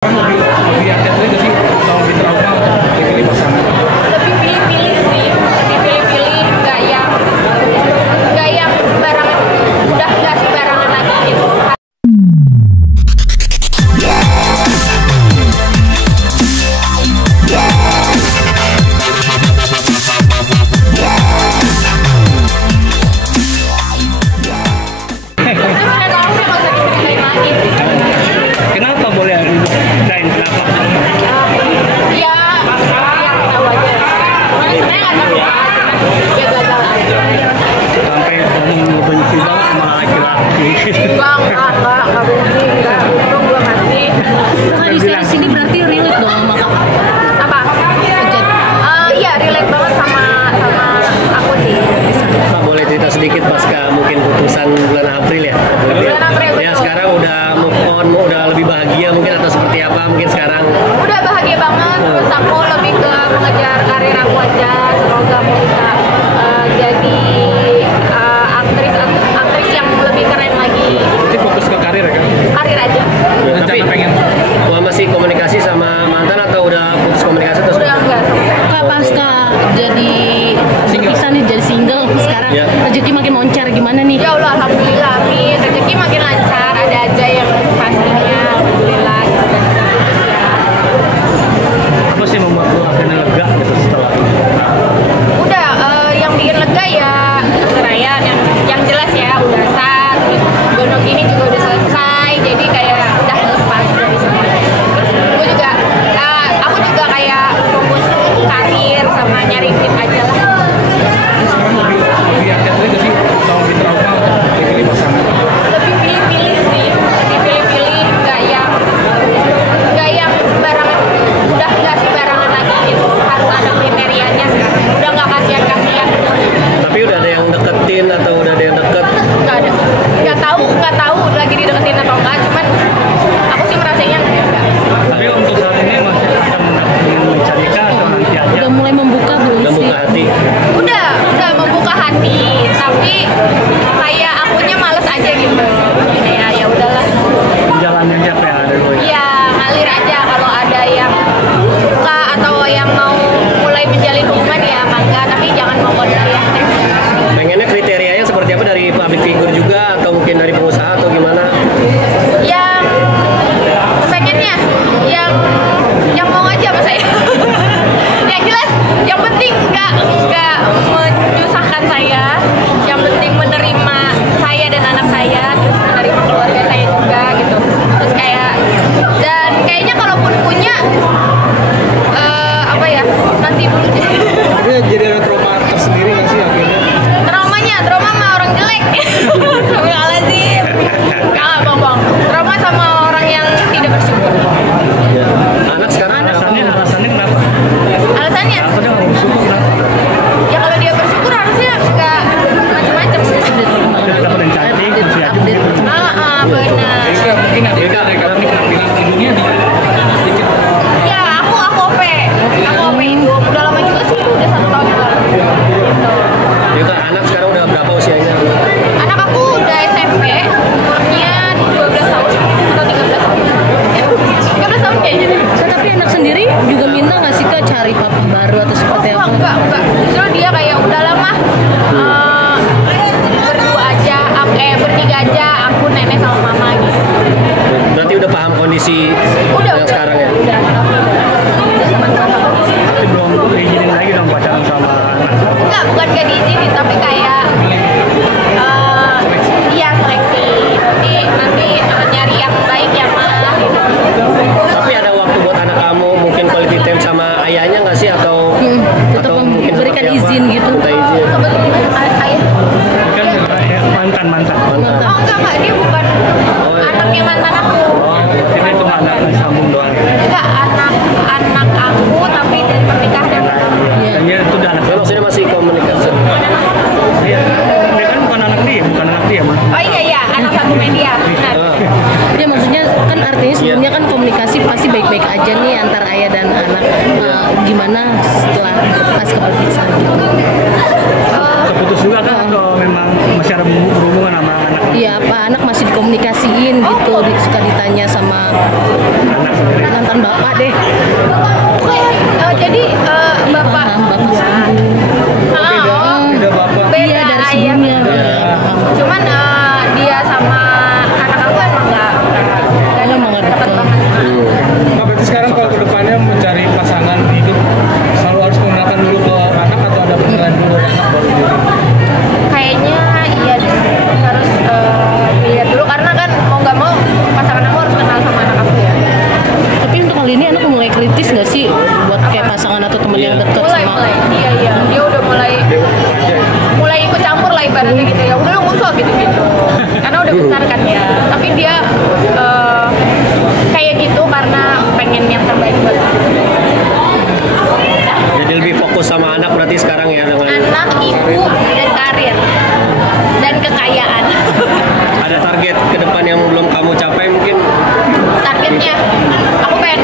lebih hati-hati gak sih atau lebih trauma untuk pilih pasangan? Lebih pilih-pilih sih, lebih pilih-pilih, nggak yang sembarangan, udah nggak sembarangan lagi gitu. Kenapa boleh ceritain kenapa? Ya, yang tahu aja. Sebenarnya nggak tahu ya, gagal aja. Sampai ngebenci banget sama laki-laki. Nggak benci, nggak. Untung gue masih. Nah, di sini berarti relate dong sama kakak. Apa? Iya, relate banget sama aku sih. Pak, boleh cerita sedikit pasca mungkin putusan bulan April ya? Bulan April, Ya betul. sekarang udah move on, udah lebih bahagia mungkin atau seperti apa mungkin sekarang? Udah bahagia banget, terus aku lebih ke mengejar karir aku aja. Semoga aku bisa jadi aktris yang lebih keren lagi. Jadi fokus ke karir ya kan? Karir aja. Tapi pengen masih komunikasi sama mantan atau udah putus komunikasi atau Udah enggak. Kak pasca jadi bisa nih jadi single sekarang Ya. rezeki makin moncer gimana nih? Ya Allah, alhamdulillah, amin. Rezeki makin lancar, ada aja yang pastinya, alhamdulillah. Dan terus ya. apa sih membuat lu akhirnya lega gitu setelah Udah, yang bikin lega ya ceraian yang jelas ya udah sah, terus gonok ini juga udah selesai, jadi kayak udah lepas dari semuanya. Terus gue juga, aku juga kayak fokus karir sama nyari duit aja lah. sekarang lebih hati-hati gak sih atau lebih trauma untuk pilih pasangan? Lebih pilih-pilih sih, lebih pilih-pilih, nggak yang sembarangan, udah nggak sembarangan lagi gitu, harus ada kriterianya sekarang, udah nggak kasihan-kasihan. tapi udah ada yang deketin atau udah ada yang deket? Nggak ada, nggak tahu lagi dideketin atau enggak, cuman aku sih merasanya enggak. Tapi untuk saat ini masih akan mencari nikah atau nanti aja? Udah mulai membuka belum Udah sih? buka hati? Udah membuka hati, tapi kayak akunya males aja gitu. Ya udahlah. Jalan aja kayak ada gue. Ya ngalir aja, kalau ada yang suka atau yang mau mulai menjalin hubungan ya mangga, tapi jangan mogok ya. Pengennya kriterianya seperti apa, dari public figure juga atau mungkin dari pengusaha atau gimana? Yang pengennya yang mau aja sama saya. Yang jelas, yang penting nggak menyusahkan saya, yang penting menerima saya dan anak saya, terus menerima keluarga saya juga gitu. Terus dan kayaknya kalaupun punya apa ya, nanti dulu deh. Tapi jadi ada trauma tersendiri gak sih akhirnya? Trauma sama orang jelek. Astagfirullahaladzim. Enggak, bohong. Trauma sama orang yang tidak bersyukur. Ya. Anak sekarang Alasannya kenapa? Alasannya? Alasannya nggak bersyukur kenapa? Ya kalau dia bersyukur harusnya nggak macam-macam. Udah dapat yang cantik, masih ada. Benar. Eka mungkin ada penampilan di dunia di sedikit. Ya aku OP itu udah lama juga sih, udah 1 tahun yang lalu. Gitu. Juga anak sekarang udah berapa usianya? Anak aku udah SMP, umurnya 12 tahun atau 13 tahun. 13 tahun kayaknya deh. Tapi anak sendiri juga minta nggak sih Kak cari papa baru atau seperti apa? Enggak. Justru dia kayak udah lama berdua aja, bertiga aja, aku nenek sama mama gitu. Berarti udah paham kondisi Udah. yang sekarang ya? Udah teman-teman. Tapi belum diizinin lagi dong pacaran sama anak. Enggak, bukan gak diizinin, tapi kayak iya seleksi. Nanti nyari yang baik ya mah. Gitu. Tapi ada waktu buat anak kamu mungkin quality time sama ayahnya nggak sih, atau Tetap mungkin memberikan seperti apa? izin gitu. Minta izin. Kebetulan ayah. Kan mantan. Oh enggak, dia bukan anaknya mantan aku. Oh, kira itu anak sambung doang. Enggak, anak aku tapi dari pernikahan yang pertama. Iya. Dan dia itu udah anak. Ya, maksudnya masih komunikasi. Iya. Dia kan bukan anak dia mah. Oh iya, anak satu media. Benar. Ah. Dia maksudnya kan artinya sebelumnya kan komunikasi pas komunikasi baik-baik aja nih antara ayah dan anak. Gimana setelah pas keputusan gitu? Keputus juga kan kalau memang masih ada berhubungan sama anak. Iya, apa anak masih dikomunikasiin gitu, suka ditanya sama mantan bapak deh. Jadi bapak Beda bapak. beda Iya, dari ayah. sebelumnya. Cuman dia sama anak aku emang nggak Emang nggak deket deket. banget. Nah, berarti sekarang kalau kedepannya mencari pasangan hidup selalu harus mengenalkan dulu ke anak atau ada penilaian dulu ke anak baru gitu? Kayaknya iya deh, harus lihat dulu karena kan mau nggak mau pasangan aku harus kenal sama anak aku ya. Tapi untuk kali ini anak mulai kritis nggak sih buat kayak pasangan atau temen yang deket Mulai sama? iya dia udah mulai ikut campur lah ibaratnya gitu ya. Udah lo ngusok gitu karena udah besar kan ya. Tapi dia kayak gitu karena pengen yang terbaik buat Jadi lebih fokus sama anak berarti sekarang ya dengan anak, ibu, dan karir dan kekayaan. ada target ke depan yang belum kamu capai mungkin. Targetnya aku pengen